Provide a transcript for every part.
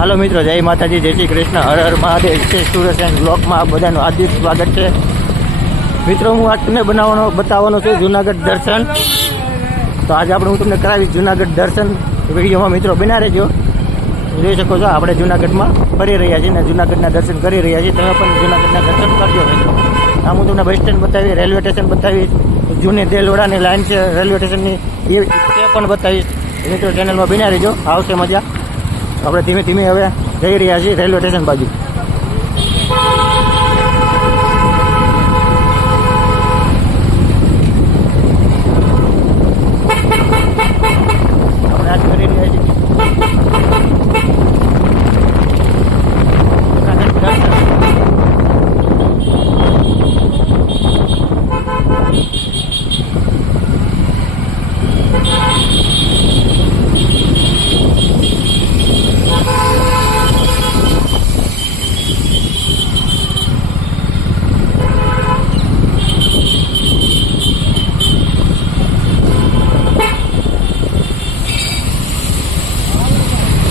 હાલો મિત્રો, જય માતાજી, જય શ્રી કૃષ્ણ. હર હર મહાદેવ. છે સુરત એન્ડ બ્લોકમાં બધાનું હાર્દિક સ્વાગત છે. મિત્રો, હું આજ તમને બનાવવાનો, બતાવવાનો છું જુનાગઢ દર્શન. તો આજે આપણે, હું તમને કરાવીશ જુનાગઢ દર્શન વિડીયોમાં. મિત્રો બના રહેજો. જોઈ શકો છો, આપણે જુનાગઢમાં ફરી રહ્યા છીએ અને જુનાગઢના દર્શન કરી રહ્યા છીએ. તમે પણ જુનાગઢના દર્શન કરજો મિત્રો. આમ હું તમને બસ સ્ટેન્ડ બતાવી રેલવે સ્ટેશન બતાવીશ, જૂની દેલવડાની લાઈન છે રેલવે સ્ટેશનની એ પણ બતાવીશ. મિત્રો ચેનલમાં બિના રહેજો. આવશે મજા. આપણે ધીમે ધીમે હવે જઈ રહ્યા છીએ રેલવે સ્ટેશન બાજુ આપણે આજ કરી રહ્યા છીએ જુનાગઢ દર્શન.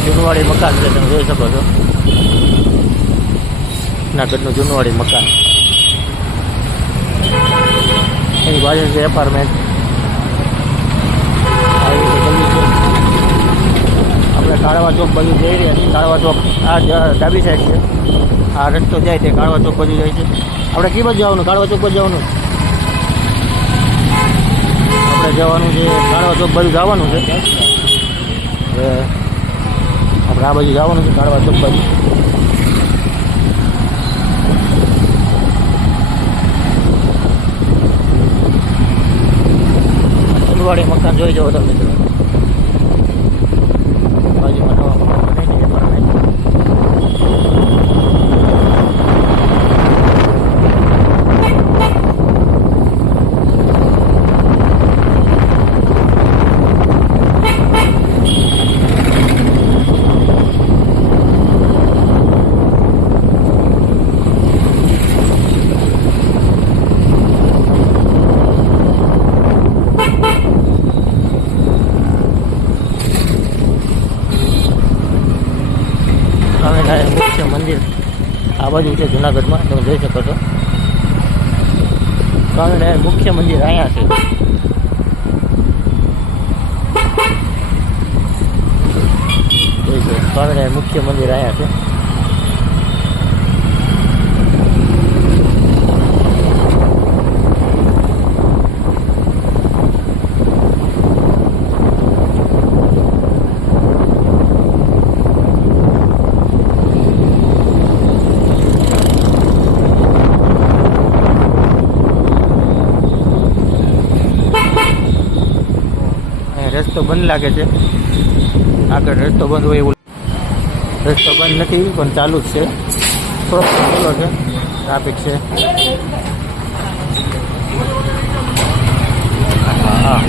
જૂનવાડી મકાન છે તમે જોઈ શકો છો જુનાગઢનું જૂનવાડી મકાન. એની બાજુ છે એપાર્ટમેન્ટ છે આપણે કાળવા ચોક બાજુ જઈ રહ્યા છીએ. કાળવા ચોક આ ડાબી સાઈડ છે. આ રસ્તો જાય તે કાળવા ચોક બાજુ જાય છે. આપણે કઈ બાજુ જવાનું? કાળવા ચોક જવાનું? આપણે જવાનું છે કાળવા ચોક બાજુ જવાનું છે. આપણે આ બાજુ જવાનું છે કાળવા ચોક મકાન જોઈ જવો તમે. મિત્રો બાજુમાં નવા મકાન બને છે apartment. સ્વામિનારાયણ મુખ્ય મંદિર આ બાજુ છે જુનાગઢમાં, તમે જોઈ શકો છો. સ્વામિનારાયણ મુખ્ય મંદિર અહીંયા છે. સ્વામિનારાયણ મુખ્ય મંદિર અહીંયા છે અહીંયા રસ્તો બંધ લાગે છે. આગળ રસ્તો બંધ હોય એવું રસ્તો બંધ નથી, પણ ચાલુ જ છે. થોડોક ખુલ્લો છે. ટ્રાફિક છે. હા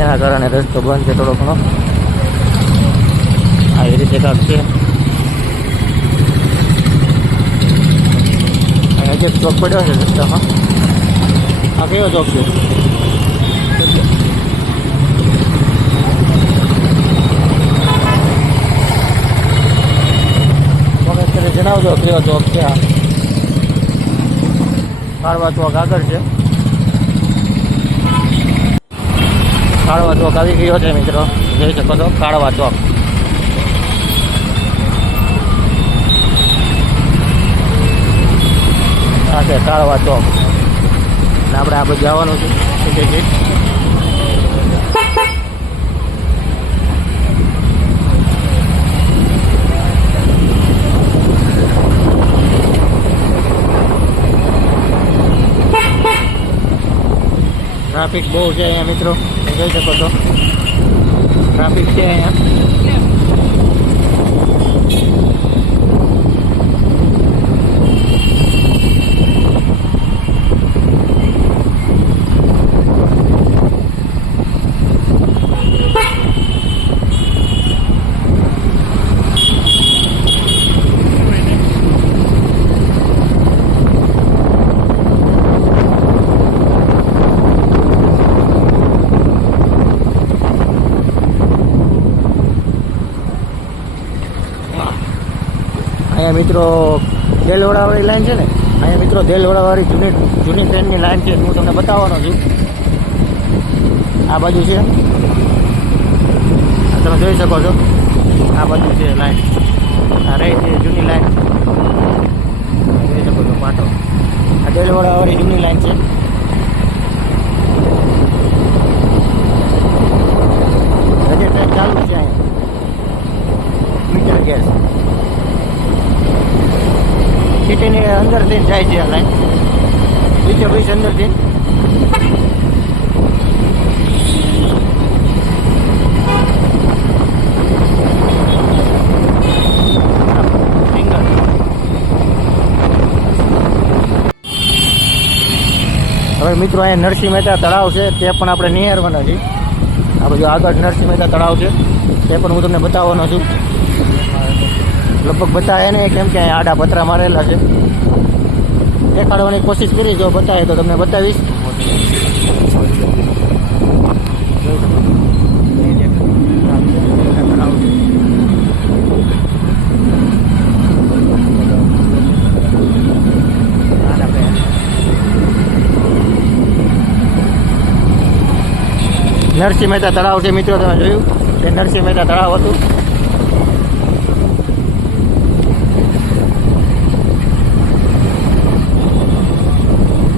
એના કારણે રસ્તો બંધ છે થોડો ઘણો. આવી રીતે કાંક છે અહીંયા જે ચોક પડ્યો છે રસ્તામાં. આ કયો ચોક છે? તમે જણાવજો કયો ચોક છે આ. કાળવા ચોક આગળ છે. કાળવા ચોક આવી ગયો છે મિત્રો. જોઈ શકો છો, કાળવા ચોક. છે કાળવા ચોક અને આપણે આ બધું જવાનું છે શું કહે છે. ટ્રાફિક બહુ છે અહીંયા, મિત્રો. તમે જોઈ શકો છો. ટ્રાફિક છે અહીંયા. મિત્રો દેલવડાવાળી લાઈન છે ને, અહીંયા મિત્રો દેલવડાવાળી જૂની જૂની ટ્રેનની લાઈન છે, હું તમને બતાવવાનો છું. આ બાજુ છે. તમે જોઈ શકો છો. આ બાજુ છે લાઈન આ રહી છે જૂની લાઈન જોઈ શકો છો પાટો. આ દેલવડાવાળી જૂની લાઈન છે. હજી ટ્રેન ચાલુ છે અહીંયા. મીટર ગેસ સિટીની અંદરથી જાય છે આ લાઈન બીજો વીસ અંદરથી હવે મિત્રો, અહીંયા નરસિંહ મહેતા તળાવ છે, તે પણ આપણે નિહાળવાના છીએ. આ બધું આગળ નરસિંહ મહેતા તળાવ છે, તે પણ હું તમને બતાવવાનો છું. લગભગ બતાવે નહીં, કેમ કે આડા પતરા મારેલા છે. દેખાડવાની કોશિશ કરી, જો બતાવે તો તમને બતાવીશ. નરસિંહ મહેતા તળાવ છે, મિત્રો, તમે જોયું? તે નરસિંહ મહેતા તળાવ હતું.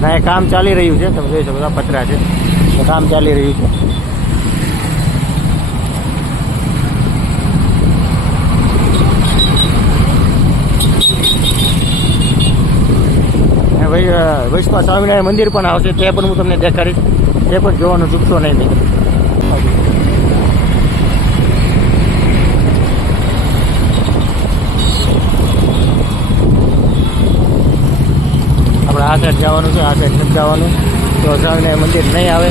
ના, એ કામ ચાલી રહ્યું છે. તમે જોઈ શકો પતરા છે. કામ ચાલી રહ્યું છે. વૈષ્ણવ સ્વામિનારાયણ મંદિર પણ આવશે, તે પણ હું તમને દેખાડીશ. તે પણ જોવાનું ચૂકશો નહીં મિત્રો આપણે આ સાઈડ જવાનું છે આ સાઈડ જવાનું. તો સ્વામિનારાયણ મંદિર નહીં આવે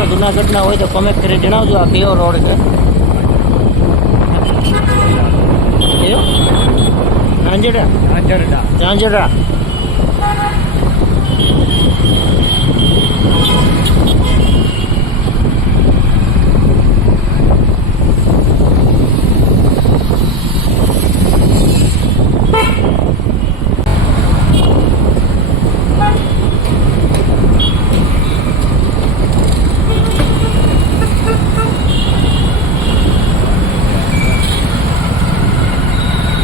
મિત્રો જુનાગઢના હોય તો કોમેન્ટ કરી જણાવજો. આ કયો રોડ છે? કયો? ઝાંઝડા ઝાંઝરડા. ઝાંઝરા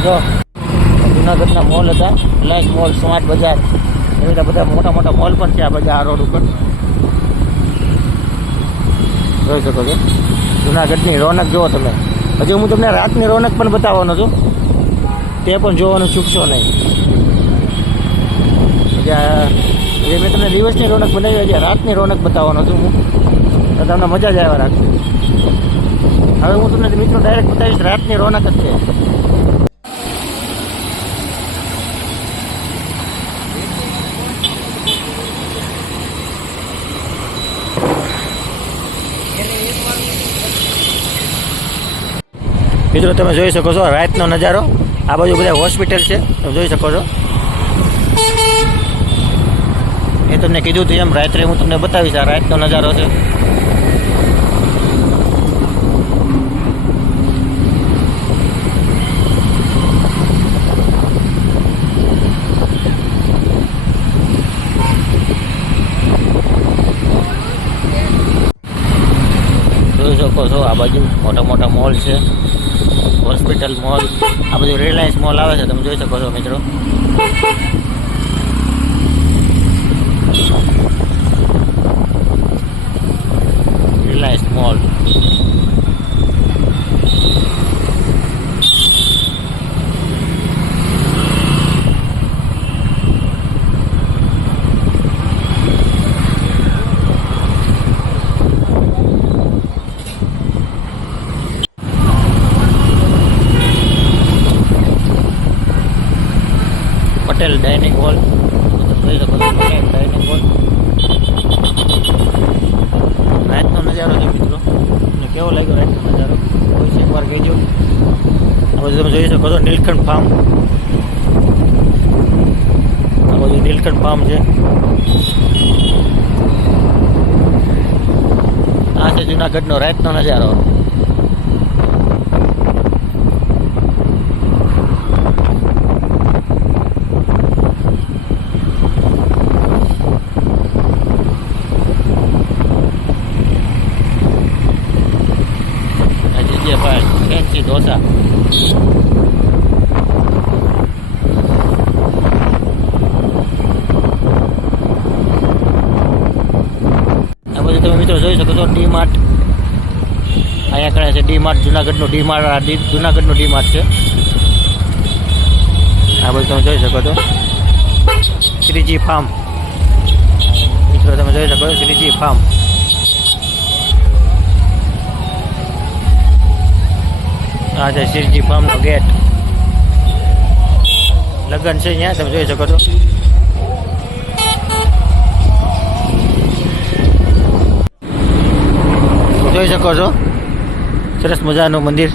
જો જુનાગઢના મોલ હતા મોલ સ્માર્ટ બજાર એવી રીતે બધા મોટા મોટા મોલ પણ છે આ બધા આ રોડ ઉપર. જોઈ શકો છો. જુનાગઢની રોનક જુઓ તમે. હજુ હું તમને રાતની રોનક પણ બતાવવાનો છું. તે પણ જોવાનું ચૂકશો નહીં. જે મેં તમને દિવસની રોનક બનાવી છે રાતની રોનક બતાવવાનો છું હું. તો તમને મજા જ આવ્યા રાખશે હવે હું તમને મિત્રો ડાયરેક્ટ બતાવીશ, રાતની રોનક જ છે. મિત્રો, તમે જોઈ શકો છો રાતનો નજારો. આ બાજુ બધા હોસ્પિટલ છે. તમે જોઈ શકો છો. એ તમને કીધું હતું એમ, રાત્રે હું તમને બતાવીશ આ રાતનો નજારો છે જોઈ શકો છો આ બાજુ મોટા મોટા મોલ છે હોસ્પિટલ મોલ આ બધું રિલાયન્સ મોલ આવે છે, તમે જોઈ શકો છો મિત્રો. Reliance mall Patel dining hall જોઈ શકો છો પટેલ ડાઇનિંગ હોલ રાતનો નજારો છે મિત્રો. અને કેવો લાગ્યો રાતનો નજારો? કોઈ છે એકવાર કહેજો. આ બધું તમે જોઈ શકો છો નીલકંઠ ફાર્મ. આ બધું નીલકંઠ ફાર્મ છે. આ છે જુનાગઢનો રાતનો નજારો આ જગ્યા ઢોસા આ બધું તમે મિત્રો જોઈ શકો છો ડી માર્ટ અહીંયા કણે છે ડી માર્ટ જુનાગઢનું ડી માર્ટ જુનાગઢનું ડી માર્ટ છે. આ બધું તમે જોઈ શકો છો. શ્રીજી ફાર્મ. મિત્રો તમે જોઈ શકો છો, શ્રીજી ફાર્મ. આ છે શ્રીજી ફાર્મનો ગેટ. લગ્ન છે અહીંયા તમે જોઈ શકો છો. જોઈ શકો છો? સરસ મજાનું મંદિર.